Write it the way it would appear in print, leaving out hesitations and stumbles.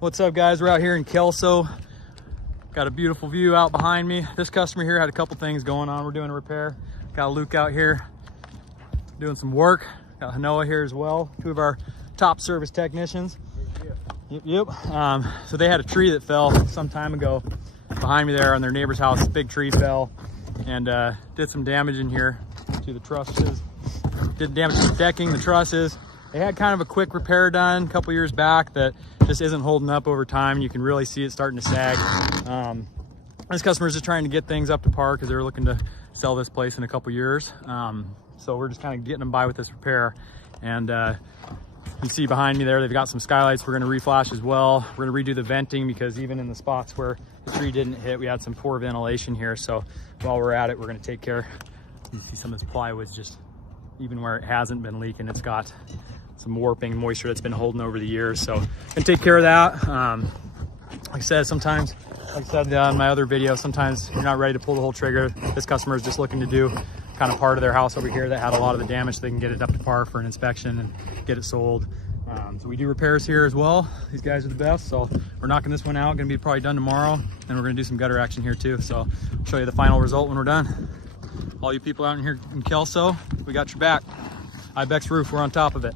What's up, guys? We're out here in Kelso. Got a beautiful view out behind me. This customer here had a couple things going on. We're doing a repair. Got Luke out here doing some work. Got Hanoa here as well, two of our top service technicians. Yep. So they had a tree that fell some time ago behind me there on their neighbor's house. Big tree fell and did some damage in here to the trusses. Did damage to the decking, the trusses. They had kind of a quick repair done a couple years back that just isn't holding up over time. You can really see it starting to sag. This customer is just trying to get things up to par because they're looking to sell this place in a couple years. So we're just kind of getting them by with this repair. And you see behind me there, they've got some skylights we're going to reflash as well. We're going to redo the venting because even in the spots where the tree didn't hit, we had some poor ventilation here. So while we're at it, we're going to take care. You see some of this plywood's just, even where it hasn't been leaking, it's got some warping moisture that's been holding over the years. So gonna take care of that. Like I said, sometimes, like I said in my other video, sometimes you're not ready to pull the whole trigger. This customer is just looking to do kind of part of their house over here that had a lot of the damage so they can get it up to par for an inspection and get it sold. So we do repairs here as well. These guys are the best. So we're knocking this one out. Gonna be probably done tomorrow. And we're gonna do some gutter action here too. So I'll show you the final result when we're done. All you people out in here in Kelso, we got your back. IBEX roof, we're on top of it.